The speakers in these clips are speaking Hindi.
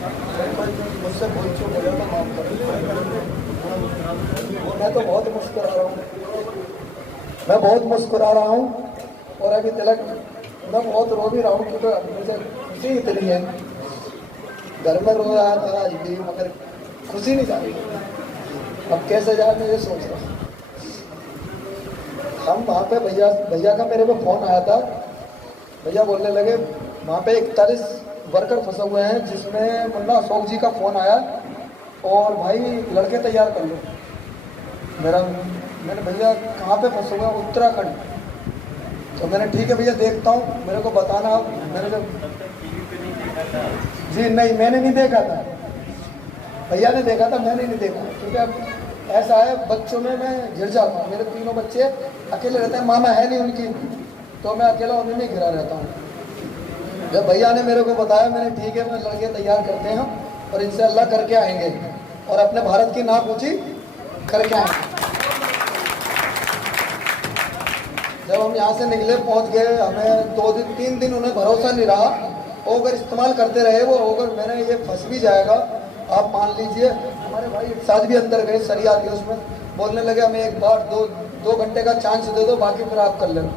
मुझसे भूल चूक हो जाता, माफ कर। मैं तो बहुत मुस्कुरा रहा हूँ, मैं बहुत मुस्कुरा रहा हूँ। और अभी तिलक मैं बहुत रो भी रहा हूँ क्योंकि मुझे खुशी इतनी है। घर में रो रहा था आज भी, मगर खुशी नहीं जा रही। अब कैसे जाए मैं ये सोच रहा हूँ। हम वहाँ पे भैया का मेरे को फोन आया था। भैया बोलने लगे वहाँ पे 41 वर्कर फंसे हुए हैं, जिसमें मुन्ना अशोक जी का फोन आया और भाई लड़के तैयार कर लो। मैंने भैया कहाँ पे फंसे हुए हैं? उत्तराखंड। तो मैंने ठीक है भैया देखता हूँ, मेरे को बताना। मैंने जब जी नहीं, मैंने नहीं देखा था, भैया ने देखा था, मैंने नहीं देखा। क्योंकि अब ऐसा है, बच्चों में मैं घिर जाता हूँ। मेरे तीनों बच्चे अकेले रहते हैं, मामा है नहीं उनकी, तो मैं अकेला उन्हीं में घिरा रहता हूँ। जब भैया ने मेरे को बताया, मैंने ठीक है, मैं लड़के तैयार करते हैं और इनसे अल्लाह करके आएंगे और अपने भारत की नाक ऊंची करके आएंगे। जब हम यहाँ से निकले, पहुँच गए, हमें 2-3 दिन उन्हें भरोसा नहीं रहा। वो अगर इस्तेमाल करते रहे, वो अगर मैंने ये फंस भी जाएगा, आप मान लीजिए। हमारे भाई साथ भी अंदर गए, सरिया थी उसमें, बोलने लगे हमें एक बार 2 घंटे का चांस दे दो, बाकी फिर आप कर लेना।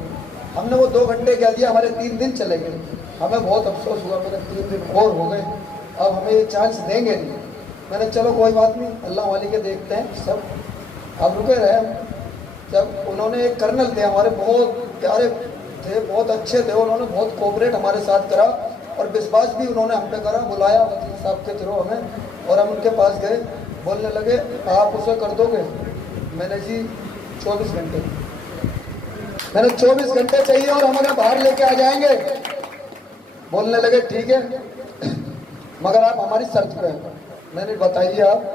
हमने वो 2 घंटे क्या दिया, हमारे 3 दिन चले गए। हमें बहुत अफसोस हुआ, मेरे 3 दिन और हो गए, अब हमें ये चांस देंगे नहीं। मैंने चलो कोई बात नहीं, अल्लाह वाली के देखते हैं सब। अब रुके रहे। जब उन्होंने, एक कर्नल थे हमारे, बहुत प्यारे थे, बहुत अच्छे थे, उन्होंने बहुत कोऑपरेट हमारे साथ करा और विश्वास भी उन्होंने हम पे करा। बुलाया वकील साहब के थ्रू हमें और हम उनके पास गए। बोलने लगे आप उसे कर दोगे? मैंने जी 24 घंटे, मैंने 24 घंटे चाहिए और हम उन्हें बाहर लेके आ जाएंगे। बोलने लगे ठीक है, मगर आप हमारी शर्त पे हैं। मैंने बताइए आप?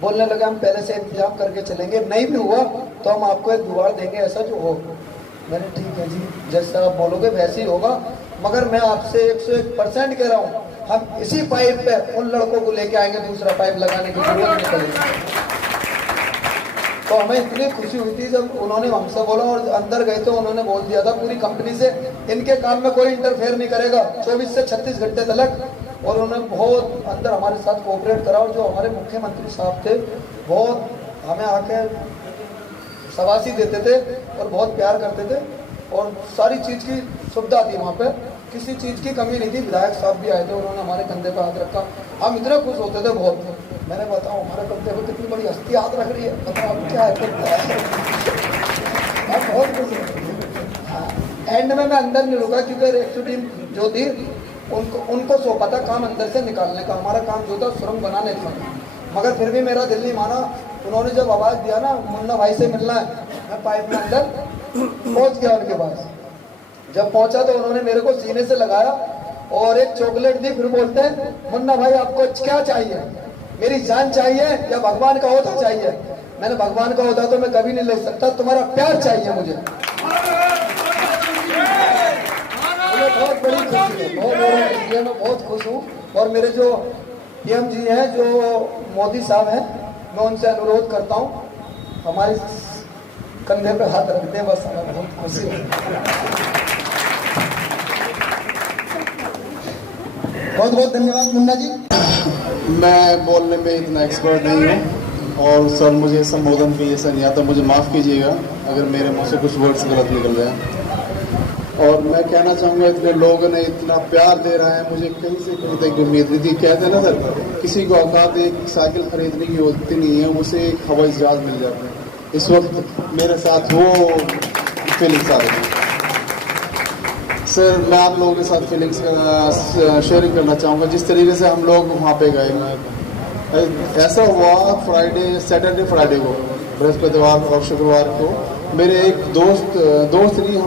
बोलने लगे हम पहले से इंतजाम करके चलेंगे, नहीं भी हुआ तो हम आपको एक जुगाड़ देंगे ऐसा जो हो। मैंने ठीक है जी, जैसा आप बोलोगे वैसे ही होगा, मगर मैं आपसे 101% कह रहा हूँ, हम इसी पाइप पे उन लड़कों को लेके आएंगे, दूसरा पाइप लगाने की जरूरत नहीं पड़ेगी। तो हमें इतनी खुशी हुई थी जब उन्होंने हमसे बोला, और अंदर गए तो उन्होंने बोल दिया था पूरी कंपनी से, इनके काम में कोई इंटरफेयर नहीं करेगा 24 से 36 घंटे तक। और उन्होंने बहुत अंदर हमारे साथ कोऑपरेट करा। और जो हमारे मुख्यमंत्री साहब थे, बहुत हमें आके शाबाशी देते थे और बहुत प्यार करते थे और सारी चीज़ की सुविधा थी वहाँ पे, किसी चीज़ की कमी नहीं थी। विधायक साहब भी आए थे, उन्होंने हमारे कंधे पर हाथ रखा, हम इतने खुश होते थे बहुत। मैंने बताऊँ हमारे कंधे पर कितनी बड़ी हस्ती हाथ रख रही है, बताओ क्या है। हम बहुत खुश होते। एंड में मैं अंदर नहीं रुका क्योंकि रेस्क्यू टीम जो थी उनको सौंपा था काम अंदर से निकालने का, हमारा काम जो था सुरंग बनाने का। मगर फिर भी मेरा दिल नहीं माना। उन्होंने जब आवाज़ दिया ना मुन्ना भाई से मिलना है, मैं पाइप में अंदर पहुंच गया उनके पास। जब पहुंचा तो उन्होंने मेरे को सीने से लगाया और एक चॉकलेट दी। फिर बोलते हैं मुन्ना भाई आपको क्या चाहिए? मेरी जान चाहिए या भगवान का ओहदा चाहिए? मैंने भगवान का ओहदा तो मैं कभी नहीं ले सकता, तुम्हारा प्यार चाहिए मुझे। बहुत बड़ी खुशी है, बहुत बड़ी खुशी है, मैं बहुत खुश हूँ। और मेरे जो पीएम जी हैं, जो मोदी साहब हैं, मैं उनसे अनुरोध करता हूँ हमारे कंधे पे हाथ रख दें, बस हमें बहुत खुशी है। बहुत बहुत धन्यवाद मुन्ना जी। मैं बोलने में इतना एक्सपर्ट नहीं हूँ और सर मुझे संबोधन भी ऐसा नहीं आता, मुझे माफ़ कीजिएगा अगर मेरे मुँह से कुछ वर्ड्स गलत निकल रहे हैं। और मैं कहना चाहूँगा इतने लोगों ने इतना प्यार दे रहा है, मुझे कहीं से कहीं तक उम्मीद नहीं थी। कहते हैं ना सर, किसी को औकात एक साइकिल खरीदने की होती नहीं है, उसे एक हवाई जहाज मिल जाता है। इस वक्त मेरे साथ वो फीलिंग्स आ रही है। सर मैं आप लोगों के साथ फीलिंग्स का शेयरिंग करना चाहूँगा। जिस तरीके से हम लोग वहाँ पे गए, ऐसा हुआ सैटरडे फ्राइडे को, बृहस्पतिवार और शुक्रवार को मेरे एक दोस्त नहीं,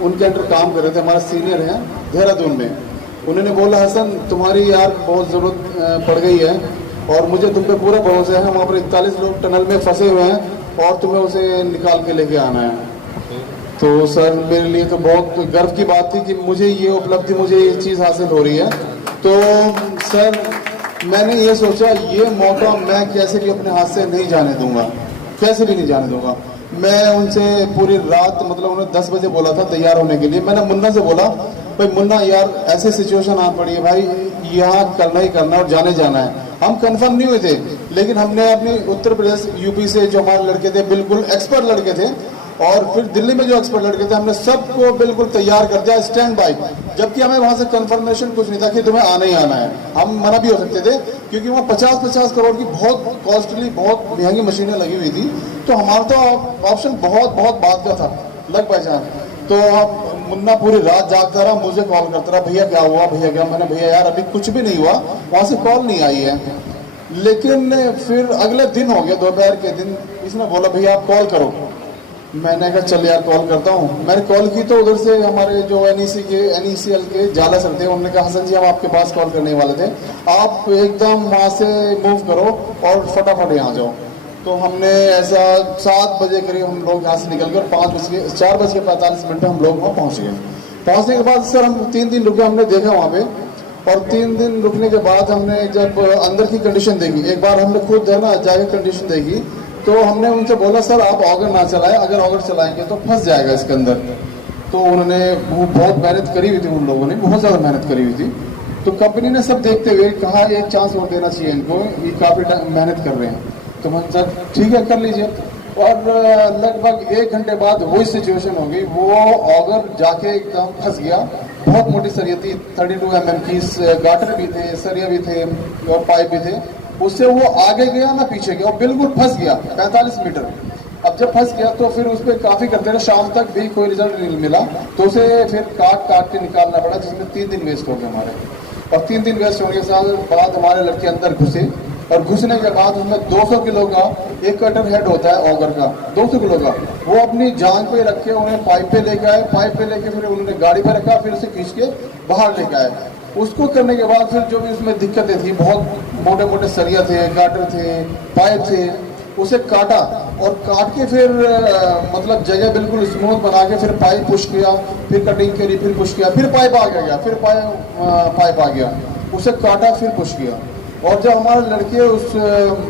उनके अंडर काम कर रहे थे, हमारा सीनियर हैं देहरादून में। उन्होंने बोला हसन तुम्हारी यार बहुत ज़रूरत पड़ गई है और मुझे तुम पे पूरा भरोसा है, वहाँ पर 41 लोग टनल में फंसे हुए हैं और तुम्हें उसे निकाल के लेके आना है। तो सर मेरे लिए तो बहुत गर्व की बात थी कि मुझे ये उपलब्धि, मुझे ये चीज़ हासिल हो रही है। तो सर मैंने ये सोचा ये मौका मैं कैसे भी अपने हाथ से नहीं जाने दूंगा, कैसे भी नहीं जाने दूंगा। मैं उनसे पूरी रात, मतलब उन्होंने 10 बजे बोला था तैयार होने के लिए। मैंने मुन्ना से बोला भाई मुन्ना यार ऐसी सिचुएशन आ पड़ी है भाई, यहाँ करना ही करना और जाने जाना है। हम कंफर्म नहीं हुए थे, लेकिन हमने अपनी उत्तर प्रदेश यूपी से जो हमारे लड़के थे बिल्कुल एक्सपर्ट लड़के थे, और फिर दिल्ली में जो एक्सपर्ट लड़के थे हमने सबको बिल्कुल तैयार कर दिया स्टैंड बाई। जबकि हमें वहां से कंफर्मेशन कुछ नहीं था कि तुम्हें आना ही आना है। हम मना भी हो सकते थे क्योंकि वहाँ 50-50 करोड़ की बहुत कॉस्टली बहुत महंगी मशीनें लगी हुई थी, तो हमारा तो ऑप्शन बहुत बात का था, लग पहचान। तो हम मुन्ना पूरी रात जागता रहा, मुझे कॉल करता रहा, भैया क्या हुआ, भैया क्या। मैंने भैया यार अभी कुछ भी नहीं हुआ, वहां से कॉल नहीं आई है। लेकिन फिर अगले दिन हो गया, दोपहर के दिन, इसने बोला भैया आप कॉल करो। मैंने कहा चल यार कॉल करता हूँ। मैंने कॉल की तो उधर से हमारे जो NECL के जाला सर थे, उन्होंने कहा हसन जी हम आपके पास कॉल करने वाले थे, आप एकदम वहाँ से मूव करो और फटाफट यहाँ जाओ। तो हमने ऐसा 7 बजे करीब हम लोग यहाँ से निकल कर 4:45 हम लोग वहाँ पहुँच गए। पहुँचने के बाद सर हम 3 दिन रुके, हमने देखा वहाँ पे, और 3 दिन रुकने के बाद हमने जब अंदर की कंडीशन देखी, एक बार हमने खुद है ना जाके कंडीशन देखी, तो हमने उनसे बोला सर आप ऑगर ना चलाएं, अगर ऑगर चलाएंगे तो फंस जाएगा इसके अंदर। तो उन्होंने बहुत मेहनत करी हुई थी, उन लोगों ने बहुत ज़्यादा मेहनत करी हुई थी। तो कंपनी ने सब देखते हुए कहा एक चांस और देना चाहिए इनको, ये काफ़ी मेहनत कर रहे हैं। तो मैंने सर ठीक है कर लीजिए। और लगभग 1 घंटे बाद वही सिचुएशन हो गई, वो ऑगर जाके एकदम फंस गया। बहुत मोटी सरिया थी, 32 mm की, गाटर भी थे, सरिया भी थे और पाइप भी थे। उससे वो आगे गया ना पीछे गया, और बिल्कुल फंस गया 45 मीटर। अब जब फंस गया तो फिर उस पर काफ़ी करते रहे, शाम तक भी कोई रिजल्ट नहीं मिला। तो उसे फिर काट के निकालना पड़ा, जिसमें 3 दिन वेस्ट हो गए हमारे। और 3 दिन वेस्ट होने के बाद हमारे लड़के अंदर घुसे, और घुसने के बाद उसमें 200 किलो का एक कटर हेड होता है ऑगर का, 200 किलो का, वो अपनी जान पे रख के उन्हें पाइप पे लेके आए। पाइप पे लेके फिर उन्होंने गाड़ी पे रखा, फिर उसे खींच के बाहर लेके आए। उसको करने के बाद फिर जो भी उसमें दिक्कतें थी, बहुत मोटे मोटे सरिया थे, गाटर थे, पाइप थे, उसे काटा, और काट के फिर मतलब जगह बिल्कुल स्मूथ बना के फिर पाइप पुश किया, फिर कटिंग करी, फिर पुश किया, फिर पाइप आ गया, फिर पाइप आ गया, उसे काटा, फिर पुश किया। और जब हमारे लड़के उस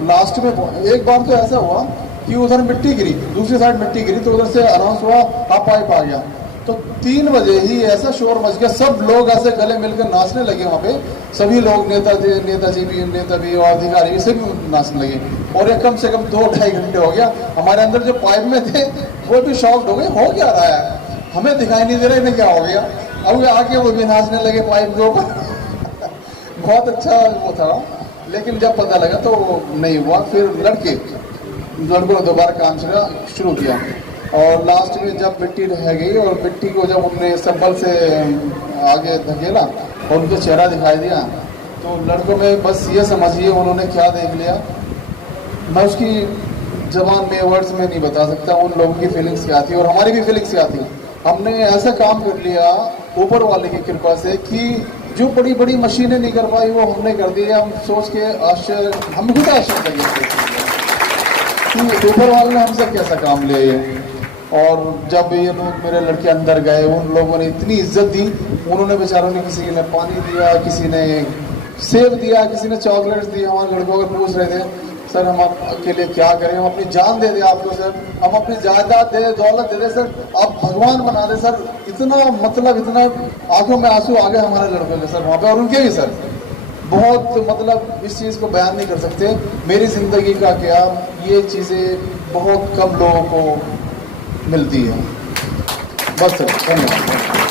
लास्ट में, एक बार तो ऐसा हुआ कि उधर मिट्टी गिरी, दूसरी साइड मिट्टी गिरी, तो उधर से अनाउंस हुआ आप पाइप आ गया। तो 3 बजे ही ऐसा शोर मच गया, सब लोग ऐसे गले मिलकर नाचने लगे वहाँ पे। सभी लोग नेताजी भी और अधिकारी भी सभी नाचने लगे। और ये कम से कम 2-2.5 घंटे हो गया। हमारे अंदर जो पाइप में थे वो भी शॉक्ड हो गए, हो क्या रहा है, हमें दिखाई नहीं दे रहा इन्हें क्या हो गया। अब आके वो भी नाचने लगे पाइप के ऊपर। बहुत अच्छा वो था, लेकिन जब पता लगा तो नहीं हुआ। फिर लड़कों ने दोबारा काम शुरू किया, और लास्ट में जब मिट्टी रह गई, और मिट्टी को जब उन्होंने संबल से आगे धकेला और उनको चेहरा दिखाई दिया, तो लड़कों में बस ये समझिए उन्होंने क्या देख लिया। मैं उसकी जबान में वर्ड्स में नहीं बता सकता उन लोगों की फीलिंग्स क्या थी, और हमारी भी फीलिंग्स क्या थी। हमने ऐसा काम कर लिया ऊपर वाले की कृपा से कि जो बड़ी बड़ी मशीनें नहीं कर पाई वो हमने कर दी। हम सोच के आश्चर्य, हम खुद आश्चर्य लगे कि ऊपर वाले ने हमसे कैसा काम लिया। और जब ये लोग मेरे लड़के अंदर गए, उन लोगों ने इतनी इज्जत दी, उन्होंने बेचारों ने, किसी ने पानी दिया, किसी ने सेब दिया, किसी ने चॉकलेट्स दी। हमारे लड़कों को पूछ रहे थे सर हम आपके लिए क्या करें, हम अपनी जान दे दें आपको सर, हम अपनी जायदाद दे दें, दौलत दे दें सर, आप भगवान बना दें सर। इतना मतलब इतना आंखों में आंसू आ गए हमारे लड़कों के सर वहाँ पे, और उनके भी सर। बहुत मतलब इस चीज़ को बयान नहीं कर सकते। मेरी ज़िंदगी का क्या, ये चीज़ें बहुत कम लोगों को मिलती है। बस सर, धन्यवाद।